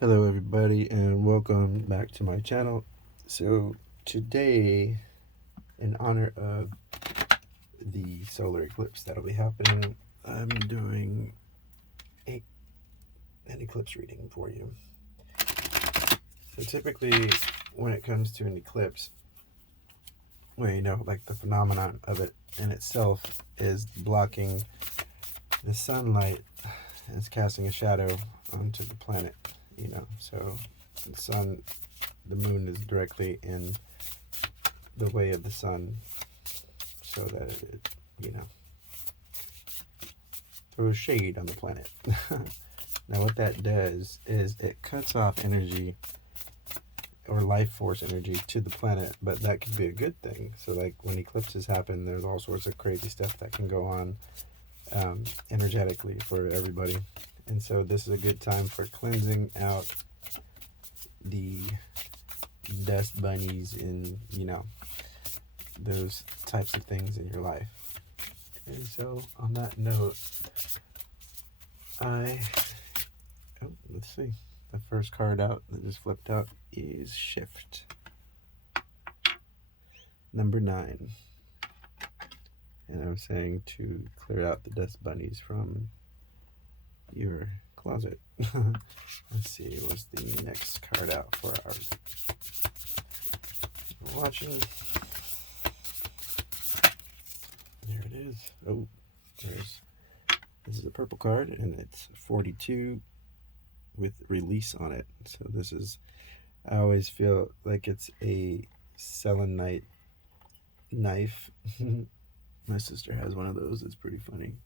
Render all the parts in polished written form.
Hello everybody and welcome back to my channel. So today, in honor of the solar eclipse that'll be happening, I'm doing an eclipse reading for you. So typically when it comes to an eclipse, like the phenomenon of it in itself is blocking the sunlight. It's casting a shadow onto the planet, so the moon is directly in the way of the sun, so that it throws shade on the planet. Now what that does is it cuts off energy or life force energy to the planet, but that could be a good thing. So like when eclipses happen, there's all sorts of crazy stuff that can go on energetically for everybody. And so this is a good time for cleansing out the dust bunnies and those types of things in your life. And so on that note, let's see. The first card out that just flipped out is Shift. Number 9. And I'm saying to clear out the dust bunnies from your closet. Let's see, what's the next card out for our watching? There it is. Oh, this is a purple card, and it's 42 with release on it. So this is, I always feel like it's a selenite knife. My sister has one of those. It's pretty funny,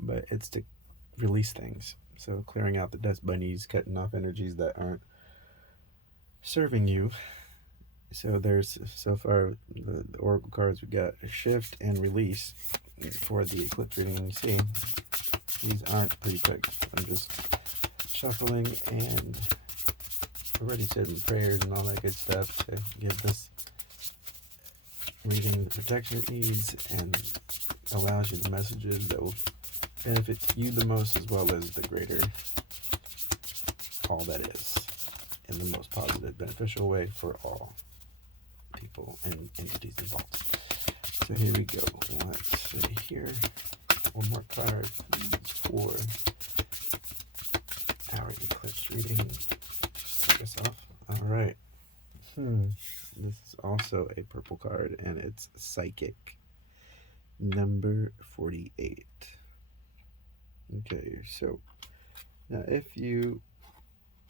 but it's to release things. So clearing out the dust bunnies, cutting off energies that aren't serving you. So there's, so far, the oracle cards we got a Shift and Release for the eclipse reading. And you see, these aren't pretty quick. I'm just shuffling and already said my prayers and all that good stuff to give this reading the protection it needs and allows you the messages that will benefit you the most, as well as the greater all that is, in the most positive, beneficial way for all people and entities involved. So here we go. Let's see here. One more card, please, for our eclipse reading. Start us off. All right. This is also a purple card, and it's Psychic. Number 48. Okay, so now if you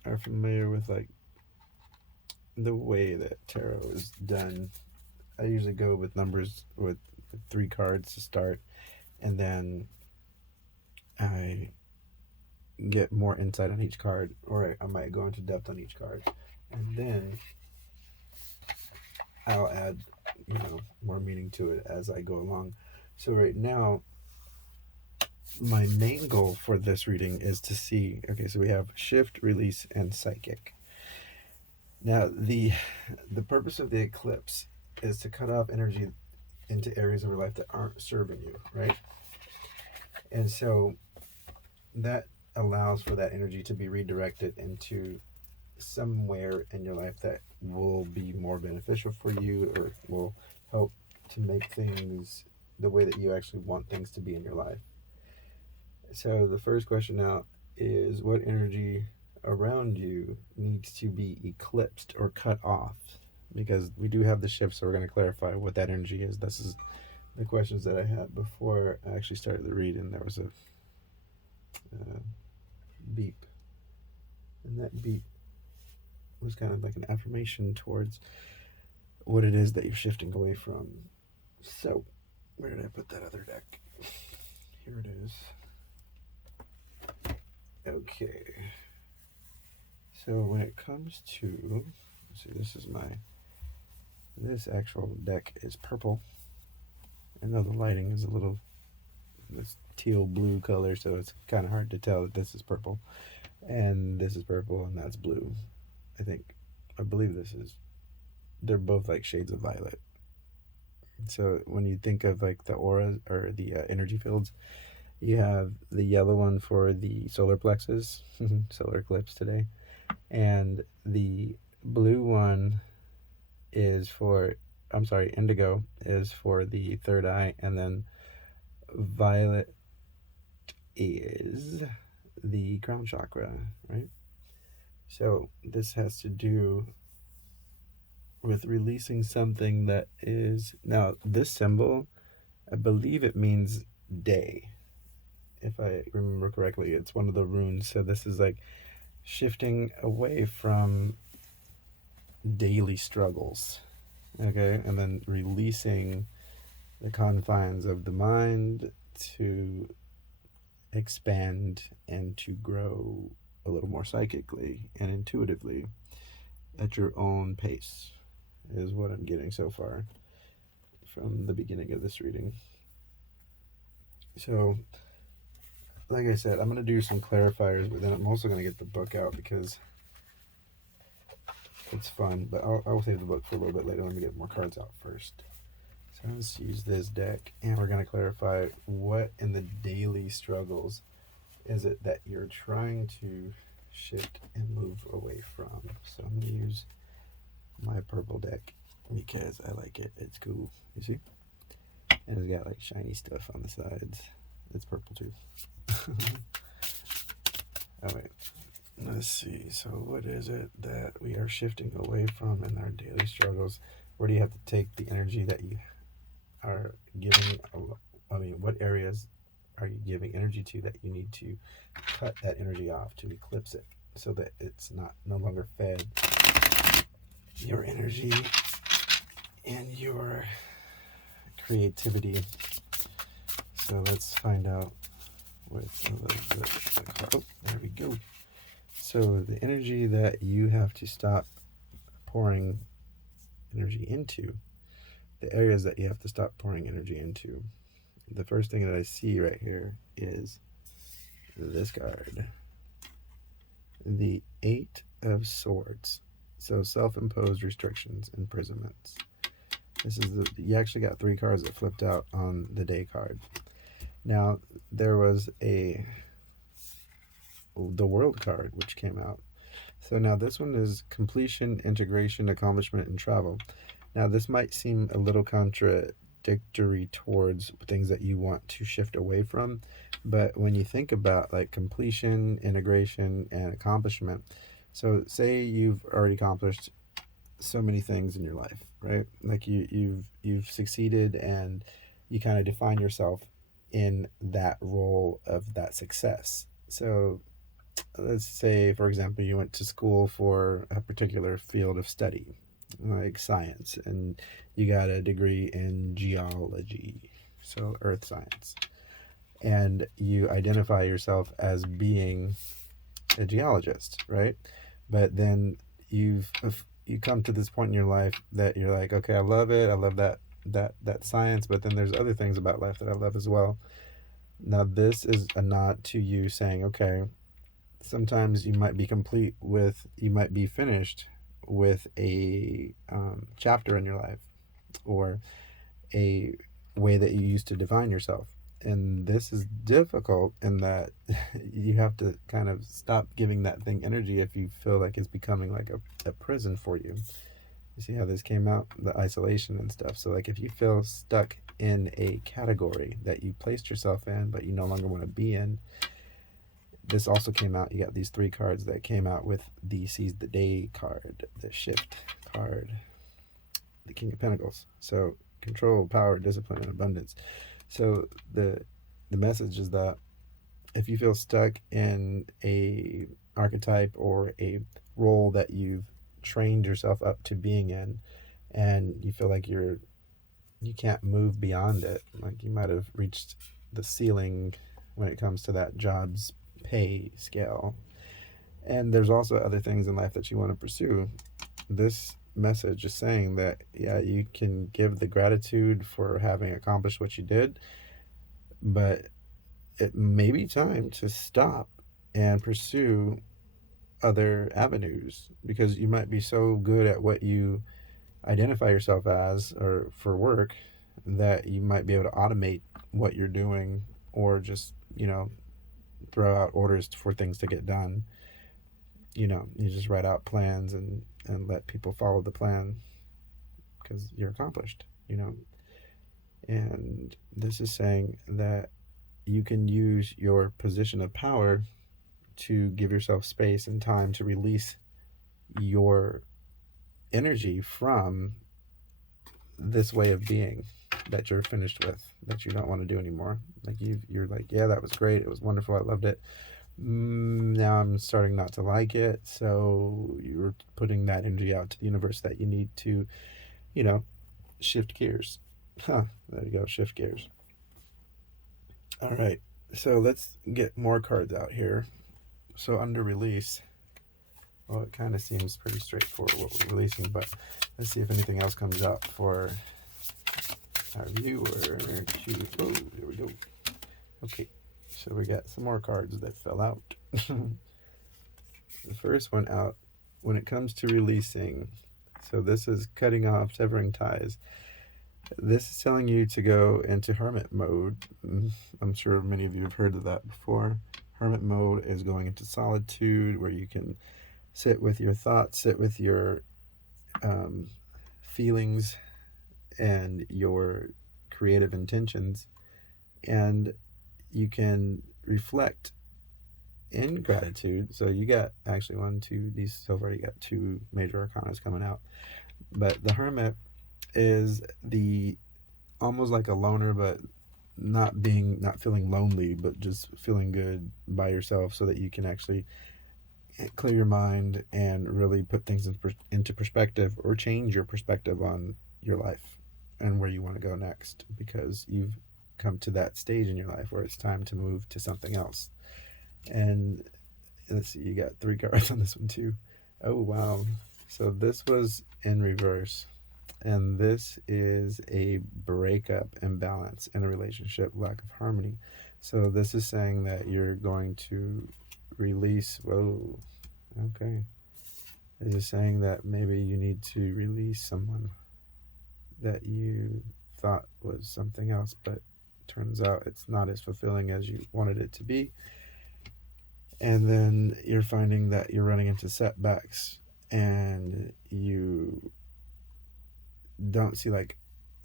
are familiar with like the way that tarot is done, I usually go with numbers with 3 cards to start, and then I get more insight on each card, or I might go into depth on each card, and then I'll add more meaning to it as I go along. So right now, my main goal for this reading is to see, okay, so we have Shift, Release, and Psychic. Now the purpose of the eclipse is to cut off energy into areas of your life that aren't serving you, right? And so that allows for that energy to be redirected into somewhere in your life that will be more beneficial for you, or will help to make things the way that you actually want things to be in your life. So the first question now is, what energy around you needs to be eclipsed or cut off? Because we do have the shift, so we're going to clarify what that energy is. This is the questions that I had before I actually started the read, and there was a beep, and that beep was kind of like an affirmation towards what it is that you're shifting away from. So where did I put that other deck? Here it is. Okay, so when it comes to, see, this actual deck is purple. I know the lighting is a little, this teal blue color, so it's kind of hard to tell that this is purple and this is purple and that's blue. I believe they're both like shades of violet. So when you think of like the auras or the energy fields, you have the yellow one for the solar plexus, solar eclipse today, And the blue one is for, I'm sorry, indigo is for the third eye, and then violet is the crown chakra, right? So this has to do with releasing something that is, now this symbol, I believe it means day, if I remember correctly. It's one of the runes. So this is like shifting away from daily struggles, okay, and then releasing the confines of the mind to expand and to grow a little more psychically and intuitively at your own pace, is what I'm getting so far from the beginning of this reading. So, like I said, I'm going to do some clarifiers, but then I'm also going to get the book out because it's fun. But I'll save the book for a little bit later. Let me get more cards out first. So let's use this deck, and we're going to clarify what in the daily struggles is it that you're trying to shift and move away from. So I'm going to use my purple deck because I like it. It's cool. You see? And it's got like shiny stuff on the sides. It's purple too. All right. Let's see. So what is it that we are shifting away from in our daily struggles? Where do you have to take the energy that you are giving? I mean, what areas are you giving energy to that you need to cut that energy off, to eclipse it, so that it's no longer fed your energy and your creativity? So let's find out with the card. Oh, there we go. So the energy that you have to stop pouring energy into, the areas that you have to stop pouring energy into. The first thing that I see right here is this card, the Eight of Swords. So self-imposed restrictions, imprisonments. This is you actually got 3 cards that flipped out on the day card. Now there was the World card which came out. So now this one is completion, integration, accomplishment, and travel. Now this might seem a little contradictory towards things that you want to shift away from, but when you think about like completion, integration, and accomplishment, so say you've already accomplished so many things in your life, right? Like you've succeeded, and you kind of define yourself in that role of that success. So let's say, for example, you went to school for a particular field of study, like science, and you got a degree in geology, so earth science, and you identify yourself as being a geologist, right? But then you come to this point in your life that you're like, okay, I love it, I love that science, but then there's other things about life that I love as well. Now this is a nod to you saying, okay, sometimes you might be finished with a chapter in your life, or a way that you used to define yourself. And this is difficult in that you have to kind of stop giving that thing energy if you feel like it's becoming like a prison for you. You see how this came out? The isolation and stuff. So like if you feel stuck in a category that you placed yourself in but you no longer want to be in, this also came out. You got these 3 cards that came out with the Seize the Day card, the Shift card, the King of Pentacles. So control, power, discipline, and abundance. So the message is that if you feel stuck in a archetype or a role that you've trained yourself up to being in, and you feel like you can't move beyond it, like you might have reached the ceiling when it comes to that job's pay scale, and there's also other things in life that you want to pursue, this message is saying that, yeah, you can give the gratitude for having accomplished what you did, but it may be time to stop and pursue other avenues, because you might be so good at what you identify yourself as or for work that you might be able to automate what you're doing, or just throw out orders for things to get done. you just write out plans and let people follow the plan because you're accomplished. And this is saying that you can use your position of power to give yourself space and time to release your energy from this way of being that you're finished with, that you don't want to do anymore. Like you're like, yeah, that was great, it was wonderful, I loved it. Now I'm starting not to like it, so you're putting that energy out to the universe that you need to, shift gears. There you go, shift gears. All right, so let's get more cards out here. So under release, well, it kind of seems pretty straightforward what we're releasing, but let's see if anything else comes up for our viewer. Oh, there we go. Okay, so we got some more cards that fell out. The first one out, when it comes to releasing, so this is cutting off, severing ties. This is telling you to go into hermit mode. I'm sure many of you have heard of that before. Hermit mode is going into solitude, where you can sit with your thoughts, sit with your feelings and your creative intentions, and you can reflect in gratitude. So you got actually these so far you got 2 major arcanas coming out. But the hermit is the almost like a loner, but not feeling lonely, but just feeling good by yourself, so that you can actually clear your mind and really put things into perspective, or change your perspective on your life and where you want to go next, because you've come to that stage in your life where it's time to move to something else. And let's see, you got 3 cards on this one too. Oh wow, so this was in reverse, and this is a breakup, imbalance in a relationship, lack of harmony. So this is saying that you're going to release. Whoa, okay. This is saying that maybe you need to release someone that you thought was something else, but turns out it's not as fulfilling as you wanted it to be. And then you're finding that you're running into setbacks, and you don't see like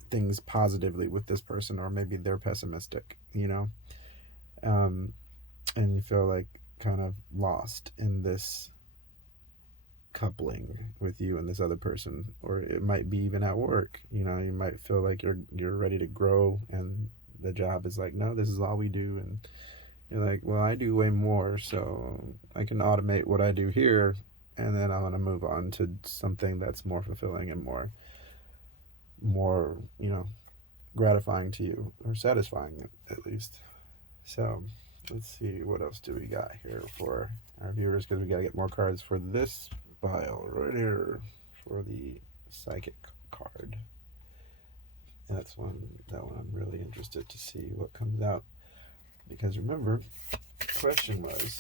things positively with this person, or maybe they're pessimistic, and you feel like kind of lost in this coupling with you and this other person. Or it might be even at work, you might feel like you're ready to grow, and the job is like, no, this is all we do, and you're like, well, I do way more, so I can automate what I do here, and then I want to move on to something that's more fulfilling and more gratifying to you, or satisfying at least. So let's see, what else do we got here for our viewers, because we got to get more cards for this pile right here for the psychic card. And that one I'm really interested to see what comes out, because remember, the question was,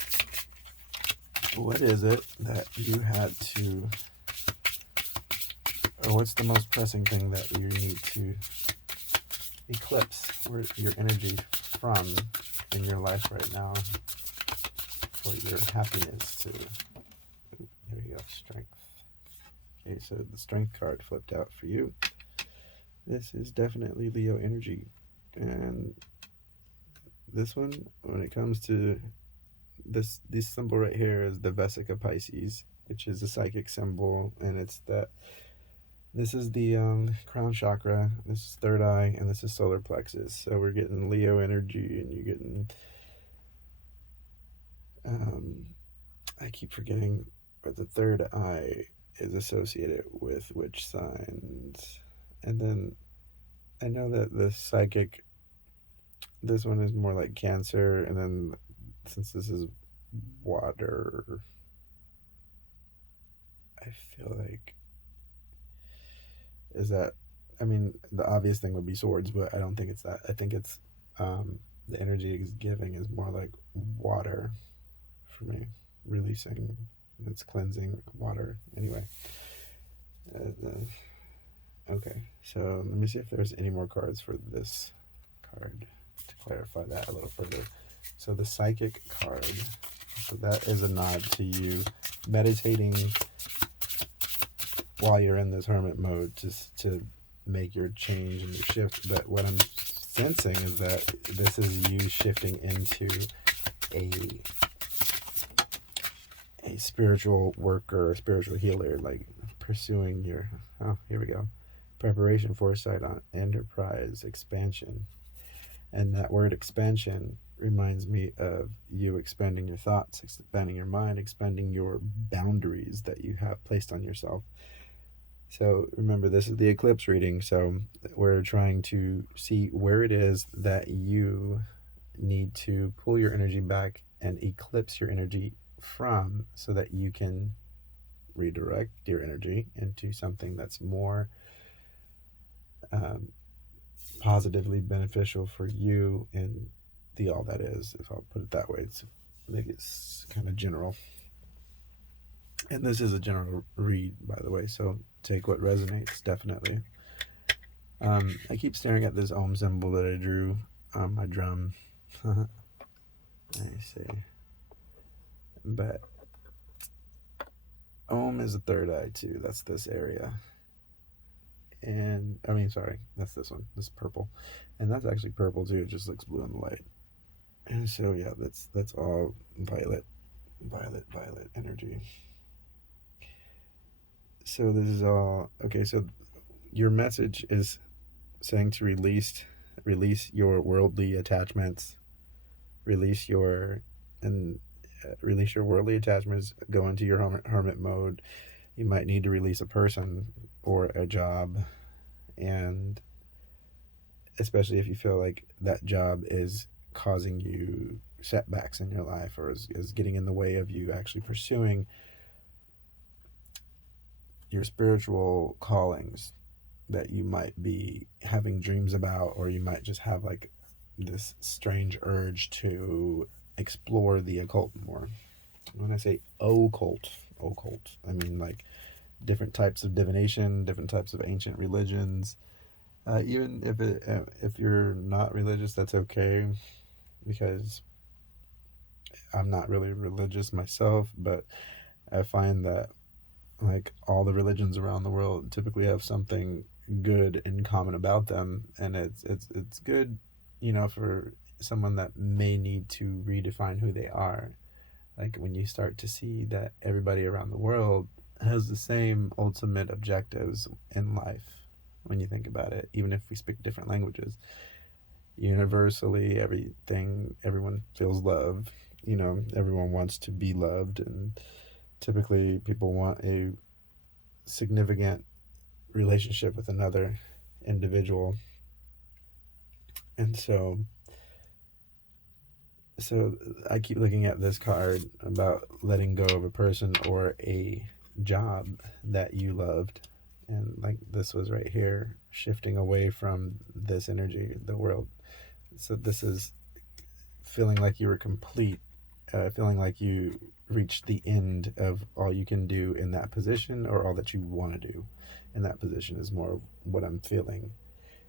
what is it that you had to, or what's the most pressing thing that you need to eclipse your energy from in your life right now, for your happiness to, there you go, strength. Okay, so the strength card flipped out for you. This is definitely Leo energy, and this one, when it comes to this symbol right here, is the Vesica Pisces, which is a psychic symbol, and it's that this is the crown chakra, this is third eye, and this is solar plexus. So we're getting Leo energy, and you're getting I keep forgetting, but the third eye is associated with which signs. And then I know that the psychic, this one is more like Cancer, and then since this is water, I feel like, is that, I mean, the obvious thing would be swords, but I don't think it's that. I think it's the energy it's giving is more like water for me, releasing, it's cleansing water. Anyway, okay, so let me see if there's any more cards for this card to clarify that a little further. So the psychic card, so that is a nod to you meditating while you're in this hermit mode, just to make your change and your shift. But what I'm sensing is that this is you shifting into a spiritual worker, a spiritual healer, like pursuing your, oh, here we go, preparation, foresight on enterprise, expansion. And that word expansion reminds me of you expanding your thoughts, expanding your mind, expanding your boundaries that you have placed on yourself. So remember, this is the eclipse reading, so we're trying to see where it is that you need to pull your energy back and eclipse your energy from, so that you can redirect your energy into something that's more positively beneficial for you and the all that is, if I'll put it that way. I think it's kind of general. And this is a general read, by the way, so take what resonates, definitely. I keep staring at this Om symbol that I drew on my drum. I see. But Om is a third eye too. That's this area. And I mean, sorry, that's this one. This purple, and that's actually purple too. It just looks blue in the light. And so yeah, that's all violet energy. So this is all okay. So your message is saying to release your worldly attachments, release your release your worldly attachments. Go into your hermit mode. You might need to release a person or a job, and especially if you feel like that job is causing you setbacks in your life, or is getting in the way of you actually pursuing your spiritual callings that you might be having dreams about, or you might just have like this strange urge to explore the occult more. When I say occult, I mean like different types of divination, different types of ancient religions. Even if you're not religious, that's okay, because I'm not really religious myself, but I find that like all the religions around the world typically have something good in common about them, and it's good, for someone that may need to redefine who they are. Like when you start to see that everybody around the world has the same ultimate objectives in life, when you think about it, even if we speak different languages, universally everyone feels love. Everyone wants to be loved, and typically people want a significant relationship with another individual. And so I keep looking at this card about letting go of a person or a job that you loved, and like this was right here, shifting away from this energy, the world. So this is feeling like you were complete, feeling like you reached the end of all you can do in that position, or all that you want to do in that position, is more of what I'm feeling.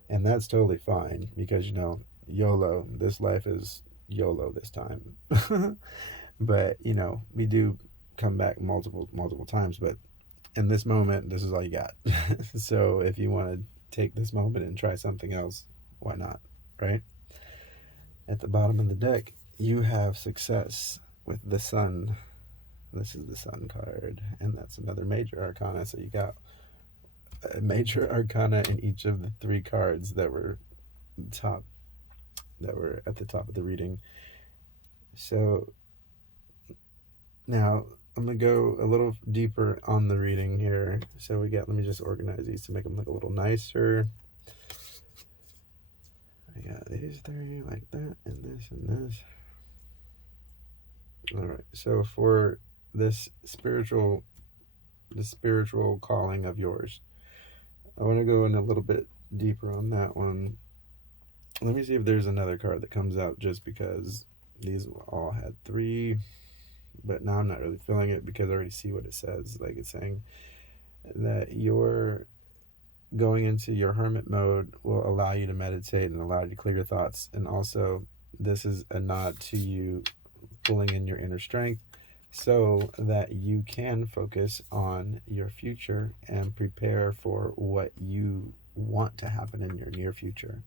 And that's totally fine, because YOLO, this life is YOLO this time. But we do come back multiple times, but in this moment, this is all you got. So if you want to take this moment and try something else, why not, right? At the bottom of the deck, you have success with the sun. This is the sun card, and that's another major arcana. So you got a major arcana in each of the three cards that were at the top of the reading. So now I'm gonna go a little deeper on the reading here. So let me just organize these to make them look a little nicer. I got these three like that, and this and this. All right. So for this spiritual calling of yours, I want to go in a little bit deeper on that one. Let me see if there's another card that comes out, just because these all had three, but now I'm not really feeling it, because I already see what it says. Like, it's saying that you're going into your hermit mode will allow you to meditate and allow you to clear your thoughts, and also this is a nod to you pulling in your inner strength so that you can focus on your future and prepare for what you want to happen in your near future.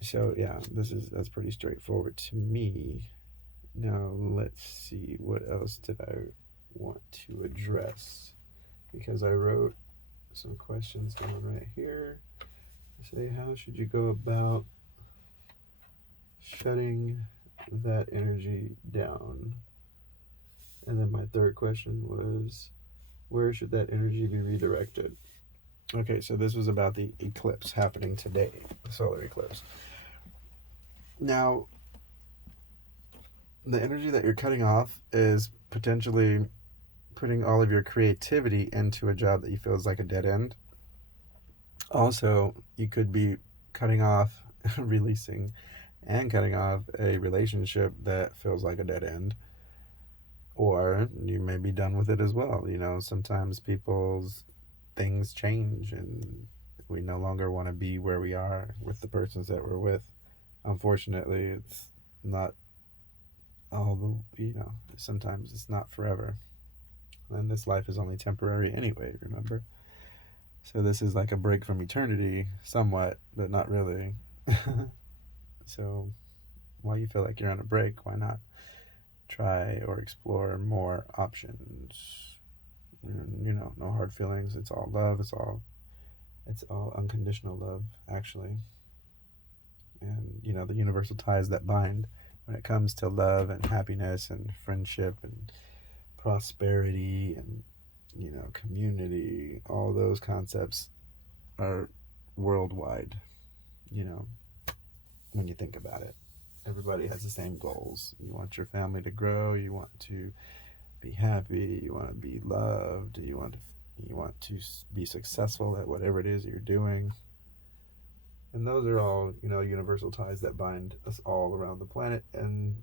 So yeah, that's pretty straightforward to me. Now let's see, what else did I want to address? Because I wrote some questions down right here. Say, how should you go about shutting that energy down? And then my third question was, where should that energy be redirected? Okay, so this was about the eclipse happening today, the solar eclipse. Now, the energy that you're cutting off is potentially putting all of your creativity into a job that you feel is like a dead end. Also, you could be cutting off, releasing, and cutting off a relationship that feels like a dead end. Or you may be done with it as well. You know, sometimes people's things change and we no longer want to be where we are with the persons that we're with. Unfortunately, it's not all sometimes it's not forever. And this life is only temporary anyway, remember? So this is like a break from eternity, somewhat, but not really. So while you feel like you're on a break, why not try or explore more options? No hard feelings. It's all love. It's all unconditional love, actually. And the universal ties that bind when it comes to love and happiness and friendship and prosperity and community, all those concepts are worldwide, when you think about it. Everybody has the same goals. You want your family to grow, you want to be happy, you want to be loved, you want to be successful at whatever it is you're doing. And those are all, universal ties that bind us all around the planet and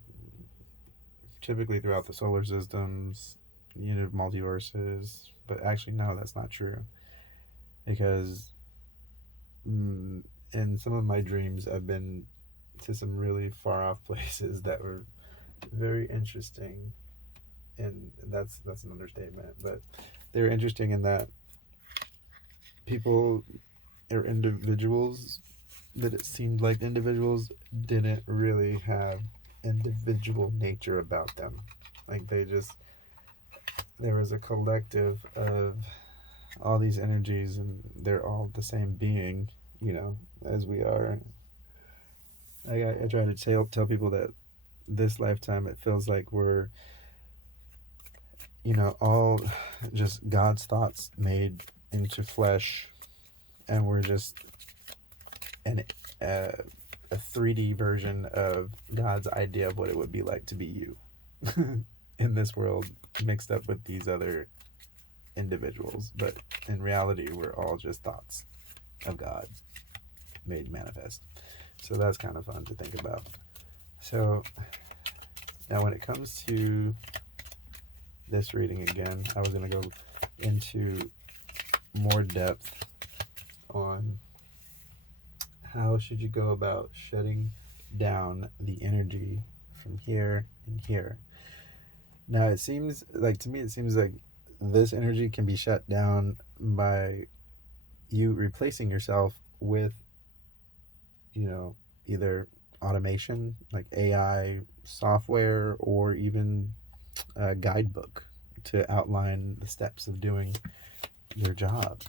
typically throughout the solar systems, multiverses. But actually, no, that's not true. Because in some of my dreams, I've been to some really far off places that were very interesting. And that's an understatement. But they were interesting in that people or individuals that it seemed like individuals didn't really have individual nature about them. Like there was a collective of all these energies and they're all the same being, as we are. I try to tell people that this lifetime it feels like we're, all just God's thoughts made into flesh, and we're just a 3D version of God's idea of what it would be like to be you in this world, mixed up with these other individuals. But in reality, we're all just thoughts of God made manifest. So that's kind of fun to think about. So now when it comes to this reading again, I was going to go into more depth on how should you go about shutting down the energy from here and here. Now it seems like this energy can be shut down by you replacing yourself with either automation like AI software or even a guidebook to outline the steps of doing your job.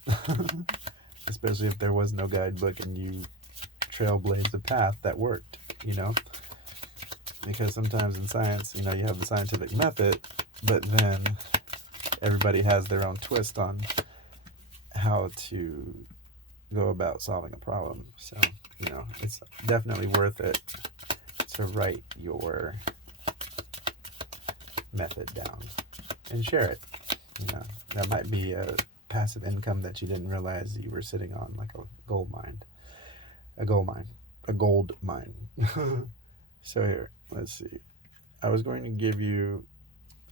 Especially if there was no guidebook and you trailblazed a path that worked, because sometimes in science, you have the scientific method, but then everybody has their own twist on how to go about solving a problem. So, it's definitely worth it to write your method down and share it. That might be a passive income that you didn't realize you were sitting on, like a gold mine. So here, let's see. I was going to give you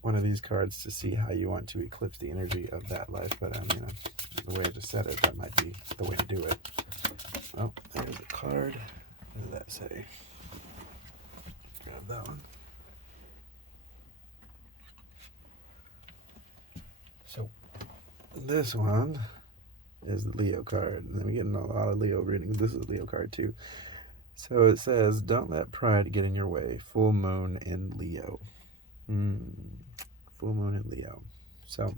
one of these cards to see how you want to eclipse the energy of that life, but the way I just said it, that might be the way to do it. Oh, there's a card. What does that say? have that one. So this one is the Leo card. And I'm getting a lot of Leo readings. This is a Leo card too. So it says, don't let pride get in your way. Full moon in Leo. Full moon in Leo. So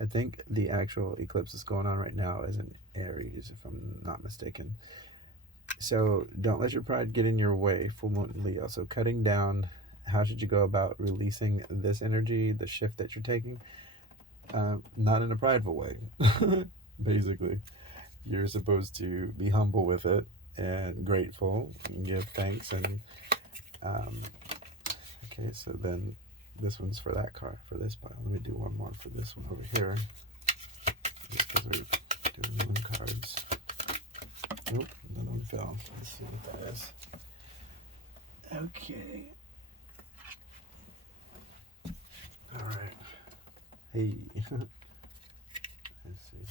I think the actual eclipse that's going on right now is in Aries, if I'm not mistaken. So don't let your pride get in your way. Full moon in Leo. So cutting down, how should you go about releasing this energy, the shift that you're taking? Not in a prideful way. Basically, you're supposed to be humble with it and grateful and give thanks. And okay, so then this one's for that card, for this pile. Let me do one more for this one over here, just because we're doing moon cards. Nope, another one fell. Let's see what that is. Okay. All right. Hey. Let's see.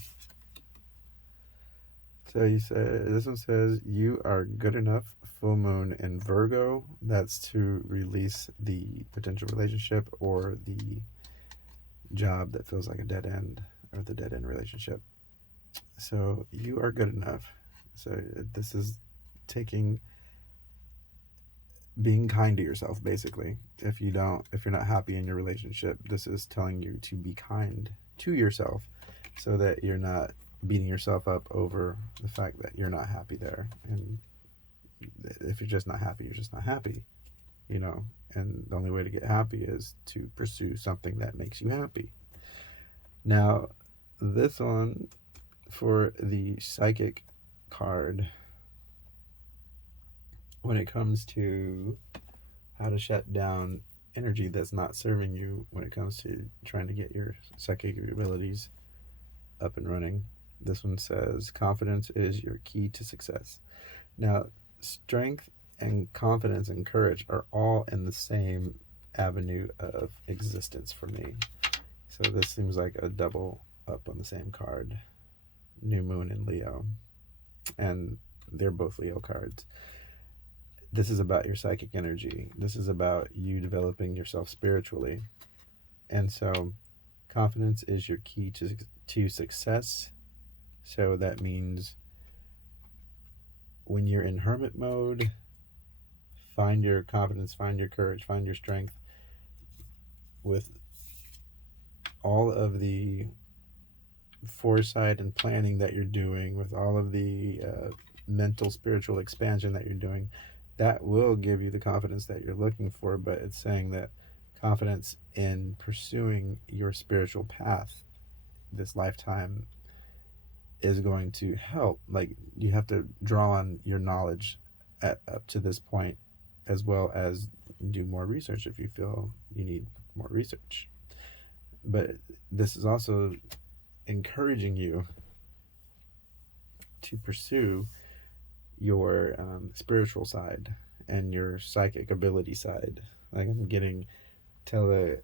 So you said, this one says, you are good enough. Full moon in Virgo. That's to release the potential relationship or the job that feels like a dead end, or the dead end relationship. So you are good enough. So this is being kind to yourself, basically. If you're not happy in your relationship, this is telling you to be kind to yourself so that you're not beating yourself up over the fact that you're not happy there. And if you're just not happy, you're just not happy, and the only way to get happy is to pursue something that makes you happy. Now, this one for the psychic card, when it comes to how to shut down energy that's not serving you, when it comes to trying to get your psychic abilities up and running, this one says, confidence is your key to success. Now, strength and confidence and courage are all in the same avenue of existence for me. So this seems like a double up on the same card. New moon in Leo. And they're both Leo cards. This is about your psychic energy. This is about you developing yourself spiritually. And so confidence is your key to success. So that means when you're in hermit mode, find your confidence, find your courage, find your strength with all of the foresight and planning that you're doing, with all of the mental, spiritual expansion that you're doing. That will give you the confidence that you're looking for, but it's saying that confidence in pursuing your spiritual path this lifetime is going to help. Like, you have to draw on your knowledge up to this point, as well as do more research if you feel you need more research. But this is also encouraging you to pursue your spiritual side and your psychic ability side. Like, I'm getting telepathy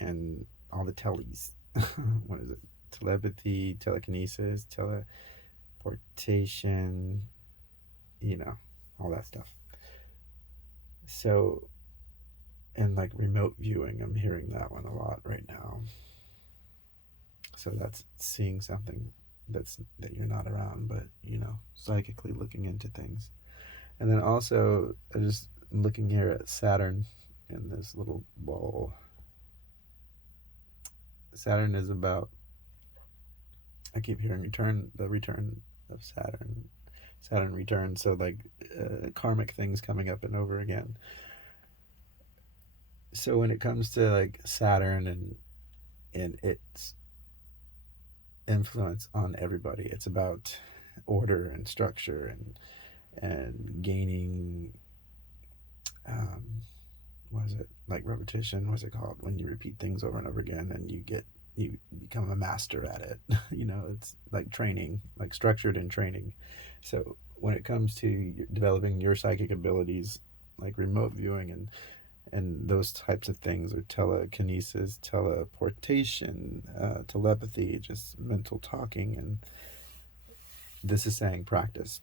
and all the tellies. What is it? Telepathy, telekinesis, teleportation, all that stuff. So, and like remote viewing, I'm hearing that one a lot right now. So that's seeing something that you're not around, but psychically looking into things. And then also just looking here at Saturn in this little ball. Saturn is about, I keep hearing the return of Saturn returns. So like karmic things coming up and over again. So when it comes to like Saturn and its influence on everybody, it's about order and structure and gaining what is it, like repetition, what's it called, when you repeat things over and over again and you become a master at it. It's like training, like structured and training. So when it comes to developing your psychic abilities, like remote viewing and those types of things, or telekinesis, teleportation, telepathy, just mental talking, and this is saying practice.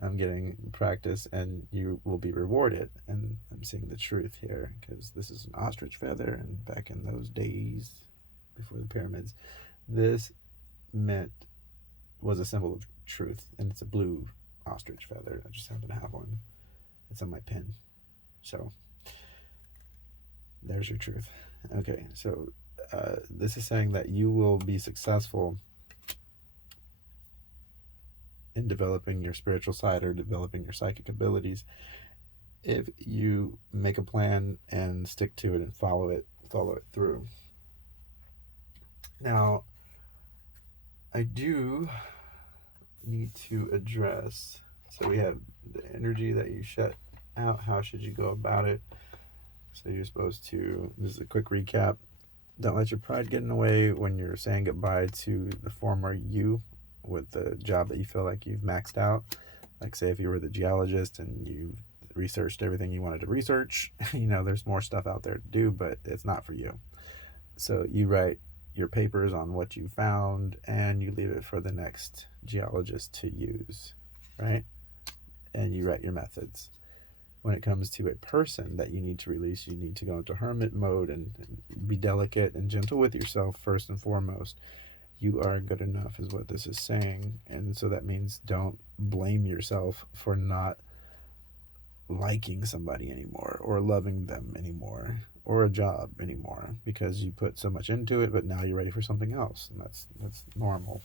I'm getting practice, and you will be rewarded. And I'm seeing the truth here, because this is an ostrich feather, and back in those days before the pyramids, this was a symbol of truth, and it's a blue ostrich feather. I just happen to have one. It's on my pin. So there's your truth. Okay, so this is saying that you will be successful in developing your spiritual side or developing your psychic abilities if you make a plan and stick to it and follow it through. Now, I do need to address, so we have the energy that you shut out. How should you go about it? So you're supposed to, this is a quick recap, don't let your pride get in the way when you're saying goodbye to the former you with the job that you feel like you've maxed out. Like, say if you were the geologist and you researched everything you wanted to research, there's more stuff out there to do, but it's not for you. So you write your papers on what you found, and you leave it for the next geologist to use, right? And you write your methods. When it comes to a person that you need to release, you need to go into hermit mode and be delicate and gentle with yourself first and foremost. You are good enough is what this is saying. And so that means don't blame yourself for not liking somebody anymore, or loving them anymore, or a job anymore, because you put so much into it, but now you're ready for something else. And that's normal.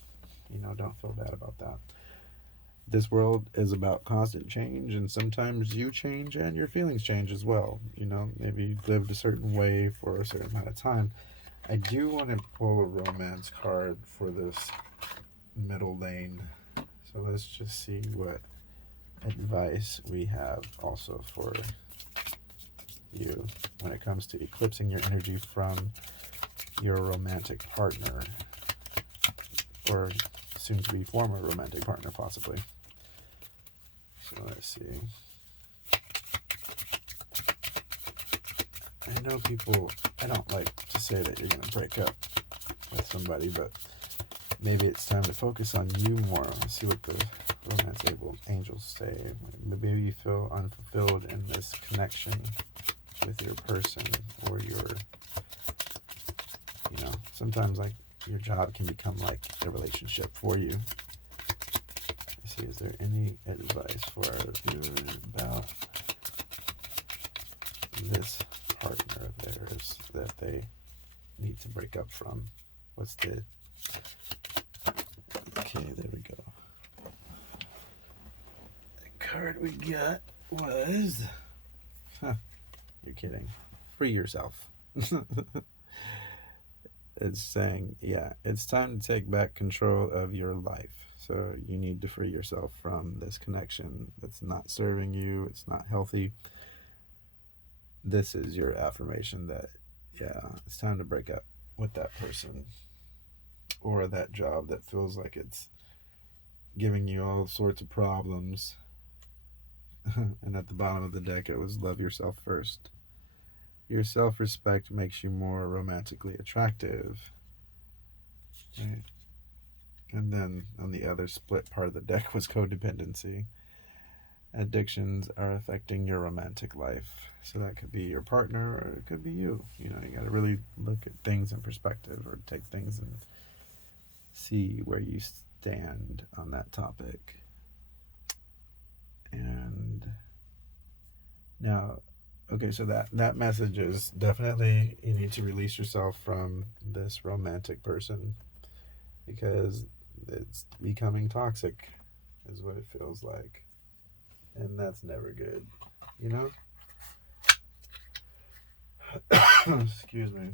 Don't feel bad about that. This world is about constant change, and sometimes you change and your feelings change as well. Maybe you've lived a certain way for a certain amount of time. I do want to pull a romance card for this middle lane. So let's just see what advice we have also for you when it comes to eclipsing your energy from your romantic partner, or soon to be former romantic partner, possibly. So let's see. I know I don't like to say that you're going to break up with somebody, but maybe it's time to focus on you more. Let's see what the romance angels say. Maybe you feel unfulfilled in this connection with your person, or sometimes like your job can become like a relationship for you. Let's see, is there any advice for our viewers about this partner of theirs that they need to break up from? Okay, there we go. The card we got was, you're kidding, free yourself. It's saying, yeah, it's time to take back control of your life. So you need to free yourself from this connection that's not serving you. It's not healthy. This is your affirmation that, yeah, it's time to break up with that person or that job that feels like it's giving you all sorts of problems. And at the bottom of the deck, it was love yourself first. Your self-respect makes you more romantically attractive. Right? And then on the other split part of the deck was codependency. Addictions are affecting your romantic life. So that could be your partner, or it could be you. You got to really look at things in perspective, or take things and see where you stand on that topic. And now, okay, so that message is definitely you need to release yourself from this romantic person, because it's becoming toxic is what it feels like, and that's never good. Excuse me.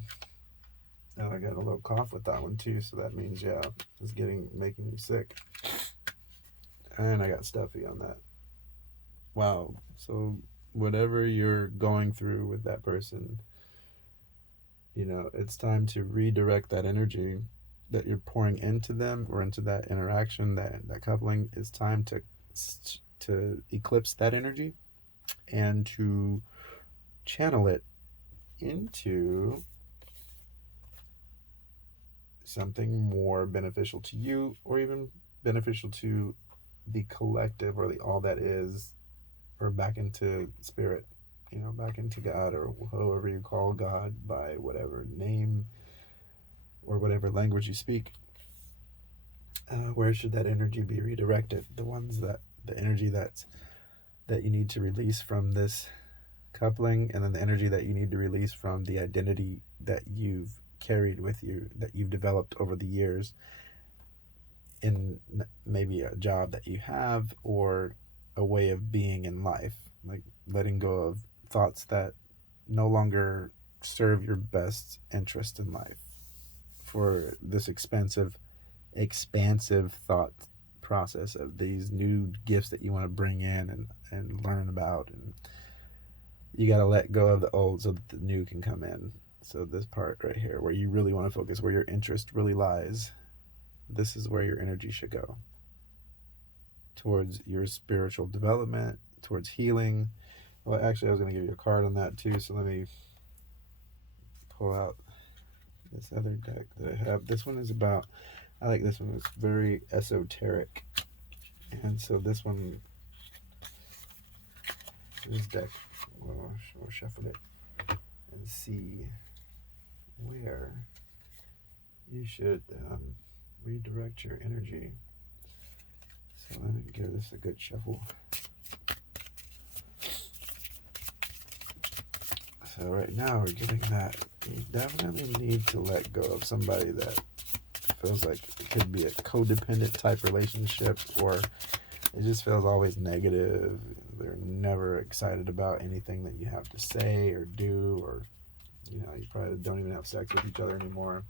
Oh, I got a little cough with that one too, so that means, yeah, it's making me sick. And I got stuffy on that. Wow. So whatever you're going through with that person, it's time to redirect that energy that you're pouring into them, or into that interaction, that coupling. It's time to eclipse that energy and to channel it into something more beneficial to you, or even beneficial to the collective or the all that is, or back into spirit, back into God, or however you call God, by whatever name or whatever language you speak. Where should that energy be redirected? The energy that you need to release from this coupling, and then the energy that you need to release from the identity that you've carried with you, that you've developed over the years, in maybe a job that you have, or a way of being in life, like letting go of thoughts that no longer serve your best interest in life, for this expansive thought process of these new gifts that you want to bring in and learn about. And you got to let go of the old so that the new can come in. So this part right here, where you really want to focus, where your interest really lies, this is where your energy should go, towards your spiritual development, towards healing. Well, actually, I was going to give you a card on that too, so let me pull out this other deck that I have. This one is about, I like this one, it's very esoteric. And so this deck, we'll shuffle it and see where you should redirect your energy. So let me give this a good shuffle. So right now we're getting that you definitely need to let go of somebody that feels like it could be a codependent type relationship, or it just feels always negative. They're never excited about anything that you have to say or do, or you probably don't even have sex with each other anymore.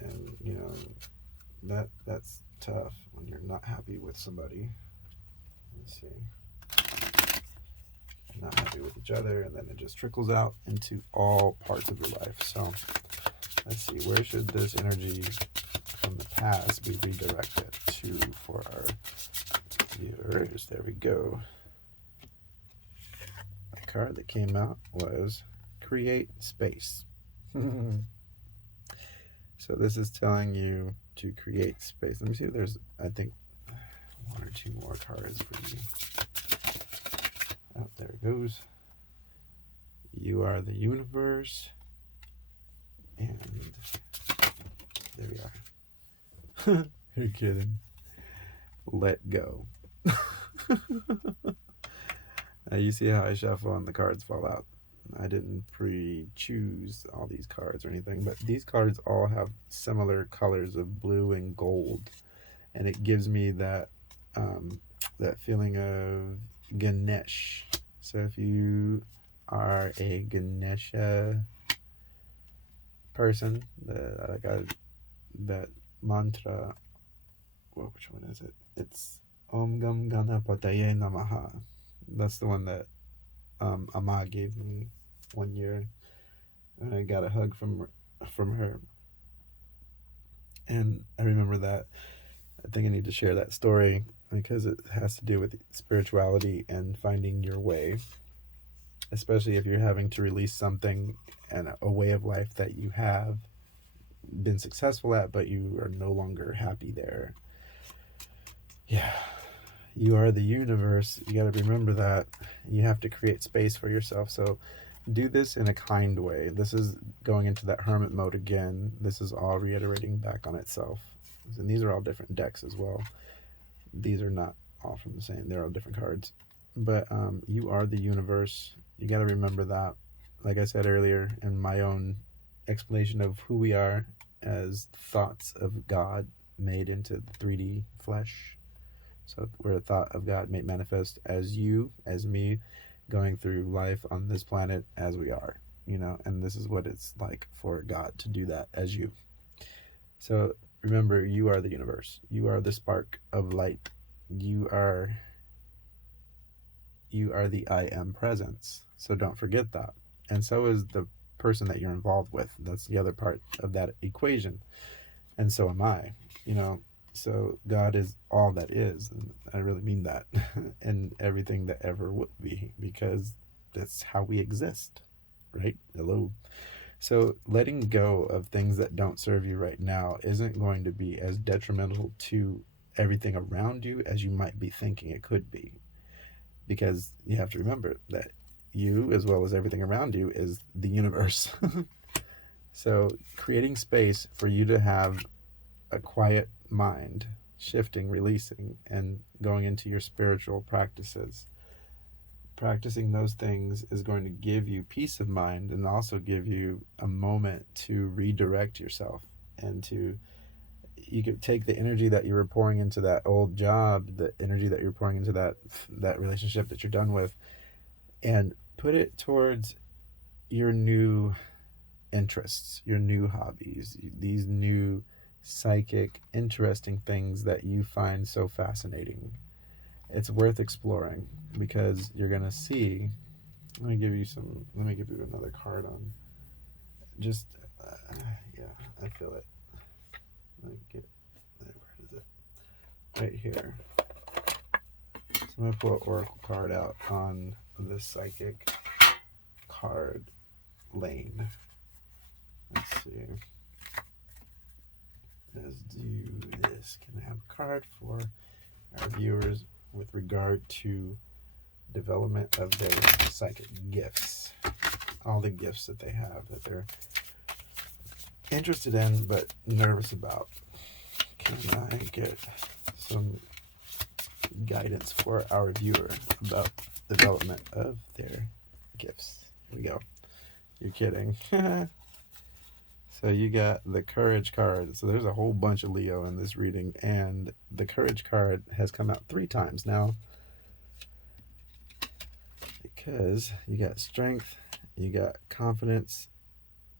And that's tough when you're not happy with somebody. Let's see. Not happy with each other, and then it just trickles out into all parts of your life. So let's see, where should this energy from the past be redirected to for our viewers? There we go. The card that came out was create space. So this is telling you to create space. Let me see if there's, I think, one or two more cards for you. Oh, there it goes. You are the universe. And there we are. You're kidding. Let go. Now you see how I shuffle and the cards fall out. I didn't pre-choose all these cards or anything, but these cards all have similar colors of blue and gold, and it gives me that that feeling of Ganesh. So if you are a Ganesha person, that mantra, well, which one is it? It's Om Gam Ganapataye Namaha. That's the one that Ama gave me one year, and I got a hug from her. And I remember that. I think I need to share that story because it has to do with spirituality and finding your way, especially if you're having to release something and a way of life that you have been successful at, but you are no longer happy there. Yeah. You are the universe. You got to remember that. You have to create space for yourself. So do this in a kind way. This is going into that hermit mode again. This is all reiterating back on itself. And these are all different decks as well. These are not all from the same. They're all different cards. But you are the universe. You got to remember that. Like I said earlier in my own explanation of who we are as thoughts of God made into the 3D flesh. So we're a thought of God made manifest as you, as me, going through life on this planet as we are, and this is what it's like for God to do that as you. So remember, you are the universe. You are the spark of light. You are the I am presence. So don't forget that. And so is the person that you're involved with. That's the other part of that equation. And so am I, So God is all that is, and I really mean that, and everything that ever would be, because that's how we exist, right? Hello. So letting go of things that don't serve you right now isn't going to be as detrimental to everything around you as you might be thinking it could be. Because you have to remember that you, as well as everything around you, is the universe. So, creating space for you to have a quiet mind, shifting, releasing, and going into your spiritual practices. Practicing those things is going to give you peace of mind and also give you a moment to redirect yourself and to you could take the energy that you were pouring into that old job, the energy that you're pouring into that relationship that you're done with, and put it towards your new interests, your new hobbies, these new psychic, interesting things that you find so fascinating. It's worth exploring because you're gonna see. Let me give you another card on. Just yeah, I feel it. Let me get where is it? Right here. So I'm gonna pull an oracle card out on the psychic card lane. Let's see. Let's do this. Can I have a card for our viewers with regard to development of their psychic gifts? All the gifts that they have that they're interested in but nervous about. Can I get some guidance for our viewer about development of their gifts? Here we go. You're kidding. So you got the Courage card. So there's a whole bunch of Leo in this reading, and the Courage card has come out 3 times now because you got Strength, you got Confidence,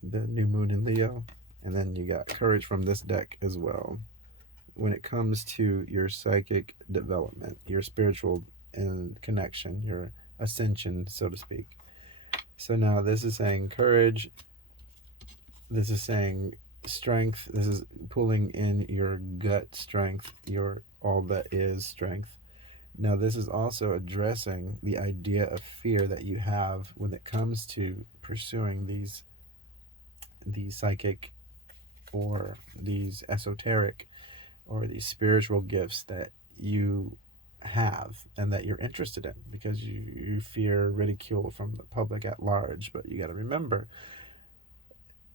the new moon in Leo, and then you got Courage from this deck as well. When it comes to your psychic development, your spiritual and connection, your ascension, so to speak. So now this is saying courage, this is saying strength, this is pulling in your gut strength, your all that is strength. Now this is also addressing the idea of fear that you have when it comes to pursuing these psychic or these esoteric or these spiritual gifts that you have and that you're interested in, because you fear ridicule from the public at large. But you got to remember,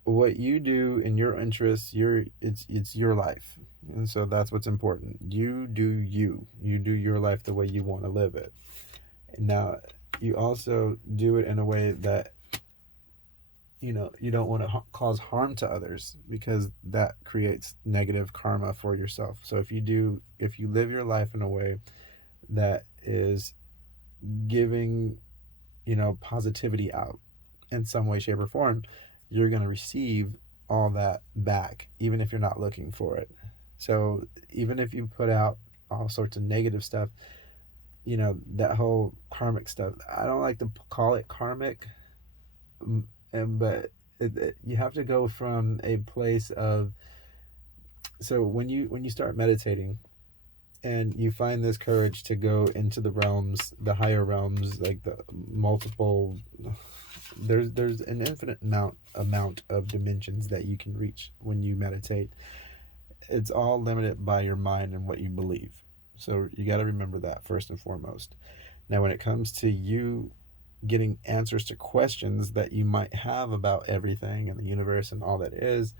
what you do in your interests, it's your life, and so that's what's important. You do your life the way you want to live it. Now you also do it in a way that you don't want to cause harm to others, because that creates negative karma for yourself. So if you live your life in a way that is giving positivity out in some way, shape, or form, you're going to receive all that back, even if you're not looking for it. So even if you put out all sorts of negative stuff, that whole karmic stuff, I don't like to call it karmic, but you have to go from a place of, so when you start meditating and you find this courage to go into the realms, the higher realms, like the multiple, there's an infinite amount of dimensions that you can reach when you meditate. It's all limited by your mind and what you believe. So you got to remember that first and foremost. Now when it comes to you getting answers to questions that you might have about everything and the universe and all that is,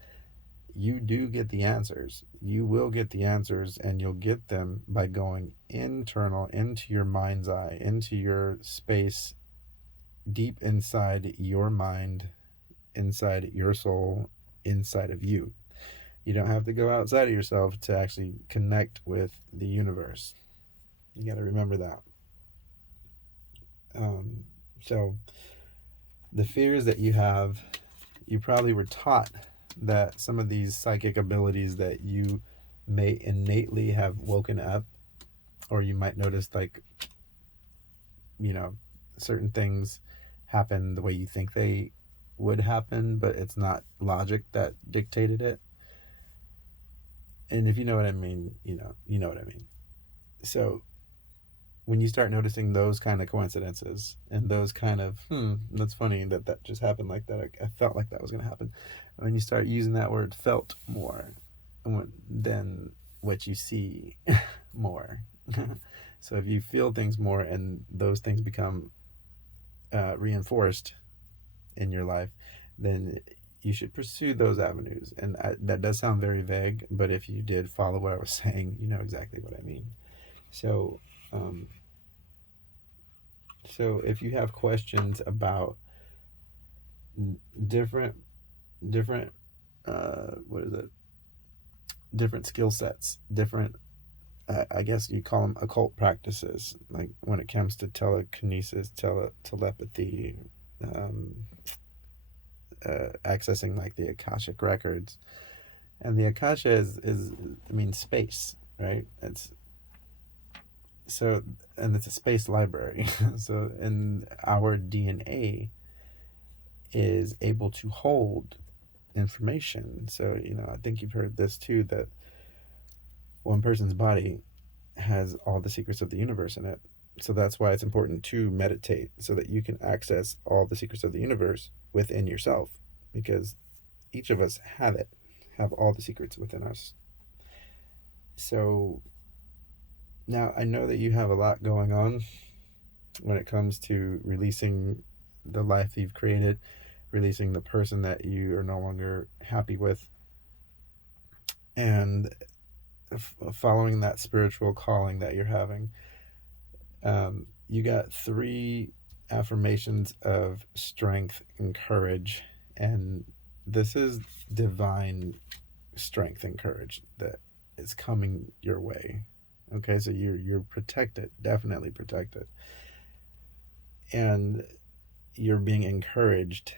you do get the answers. You will get the answers, and you'll get them by going internal, into your mind's eye, into your space, deep inside your mind, inside your soul, inside of you. You don't have to go outside of yourself to actually connect with the universe. You got to remember that. So the fears that you have, you probably were taught that some of these psychic abilities that you may innately have woken up, or you might notice certain things happen the way you think they would happen, but it's not logic that dictated it. And if you know what I mean, you know what I mean. So when you start noticing those kind of coincidences and those kind of, that's funny that just happened like that. I felt like that was going to happen. When you start using that word felt more, then what you see more. So if you feel things more and those things become reinforced in your life, then you should pursue those avenues. And that does sound very vague, but if you did follow what I was saying, you know exactly what I mean. So, um, so if you have questions about different, different, what is it? Different skill sets, different, I guess you call them occult practices, like when it comes to telekinesis, telepathy, um, accessing like the Akashic records. And the Akasha is I mean, space, right? It's so, and it's a space library. So, and our DNA is able to hold information. So, you know, I think you've heard this too, that one person's body has all the secrets of the universe in it. So that's why it's important to meditate, so that you can access all the secrets of the universe within yourself, because each of us have all the secrets within us. So now I know that you have a lot going on when it comes to releasing the life you've created, releasing the person that you are no longer happy with, and following that spiritual calling that you're having. You got 3 affirmations of strength and courage, and this is divine strength and courage that is coming your way. Okay, so you're protected, definitely protected, and you're being encouraged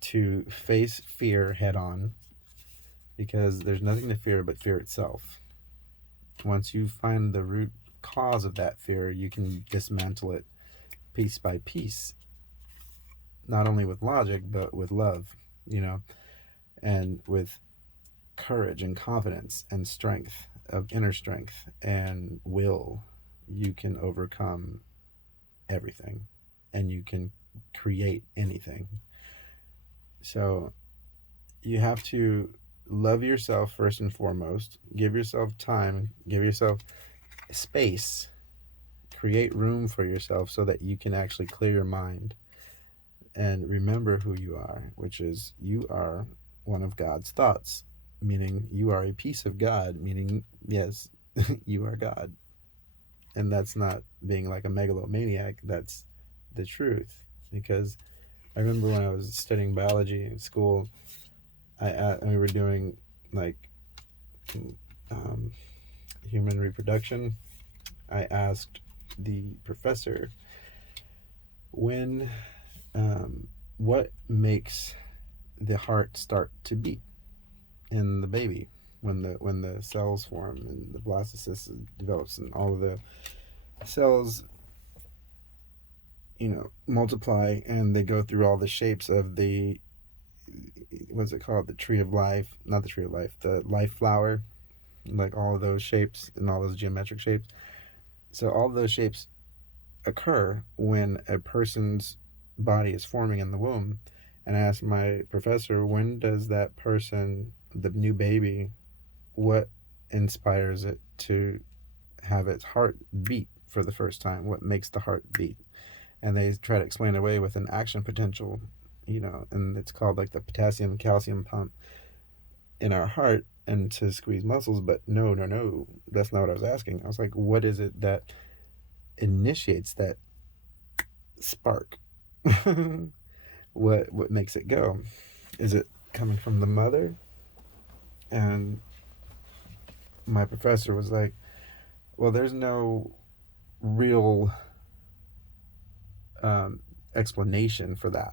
to face fear head on, because there's nothing to fear but fear itself. Once you find the root cause of that fear, you can dismantle it piece by piece, not only with logic but with love, you know, and with courage and confidence and strength of inner strength and will. You can overcome everything, and you can create anything. So you have to love yourself first and foremost. Give yourself time, give yourself space, create room for yourself so that you can actually clear your mind and remember who you are, which is you are one of God's thoughts, meaning you are a piece of God, meaning, yes, you are God. And that's not being like a megalomaniac, that's the truth. Because I remember when I was studying biology in school, we were doing like um, human reproduction. I asked the professor, when what makes the heart start to beat in the baby, when the cells form and the blastocyst develops and all of the cells, you know, multiply, and they go through all the shapes of the, what's it called, the tree of life, not the tree of life, the life flower, like all of those shapes and all those geometric shapes. So all of those shapes occur when a person's body is forming in the womb. And I asked my professor, when does that person, the new baby, what inspires it to have its heart beat for the first time? What makes the heart beat? And they try to explain it away with an action potential, you know, and it's called like the potassium calcium pump in our heart, and to squeeze muscles. But no, that's not what I was asking. I was like, what is it that initiates that spark? What makes it go? Is it coming from the mother? And my professor was like, well, there's no real explanation for that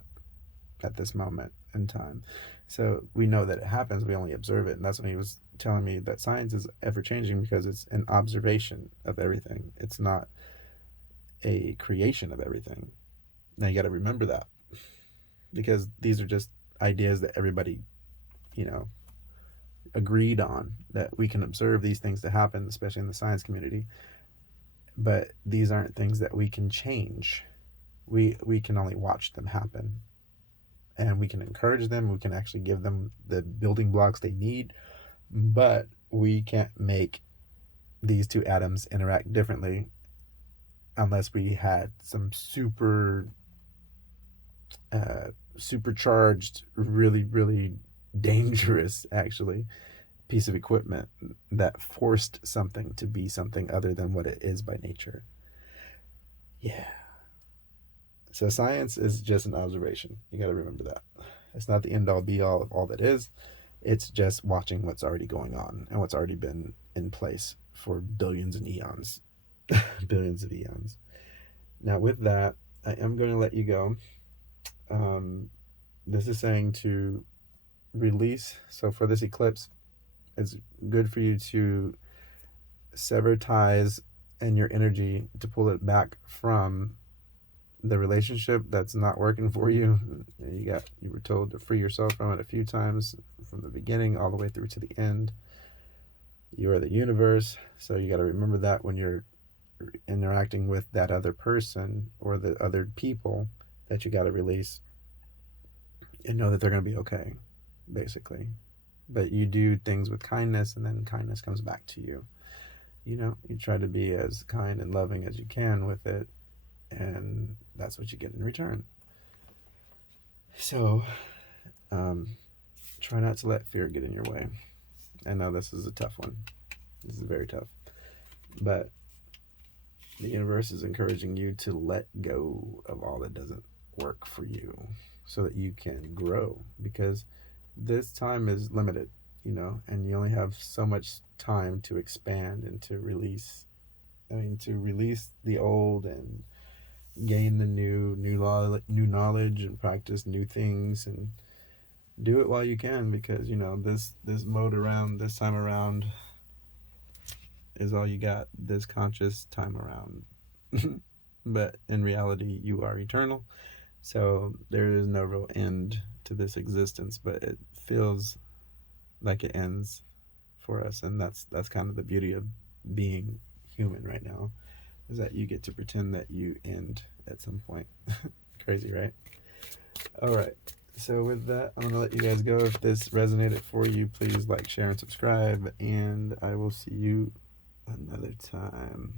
at this moment in time. So we know that it happens, we only observe it. And that's when he was telling me that science is ever changing, because it's an observation of everything, it's not a creation of everything. Now you got to remember that, because these are just ideas that everybody, you know, agreed on, that we can observe these things to happen, especially in the science community. But these aren't things that we can change. We can only watch them happen, and we can encourage them, we can actually give them the building blocks they need, but we can't make these two atoms interact differently unless we had some supercharged, really, really dangerous, actually, piece of equipment that forced something to be something other than what it is by nature. Yeah. So science is just an observation. You got to remember that. It's not the end all be all of all that is. It's just watching what's already going on and what's already been in place for billions and eons. Billions of eons. Now, with that, I am going to let you go. This is saying to release. So, for this eclipse, it's good for you to sever ties and your energy to pull it back from the relationship that's not working for you. You were told to free yourself from it a few times from the beginning all the way through to the end. You are the universe, so you got to remember that when you're interacting with that other person or the other people, that you got to release and know that they're going to be okay, basically. But you do things with kindness, and then kindness comes back to you. You try to be as kind and loving as you can with it, and that's what you get in return. So try not to let fear get in your way. I know this is a tough one. This is very tough, but the universe is encouraging you to let go of all that doesn't work for you so that you can grow, because this time is limited, and you only have so much time to expand and to release. To release the old and gain the new knowledge and practice new things, and do it while you can, because this mode around this time around is all you got, this conscious time around. But in reality, you are eternal, so there is no real end to this existence, but it feels like it ends for us, and that's kind of the beauty of being human right now, is that you get to pretend that you end at some point. Crazy, right? All right. So with that, I'm going to let you guys go. If this resonated for you, please like, share, and subscribe, and I will see you another time.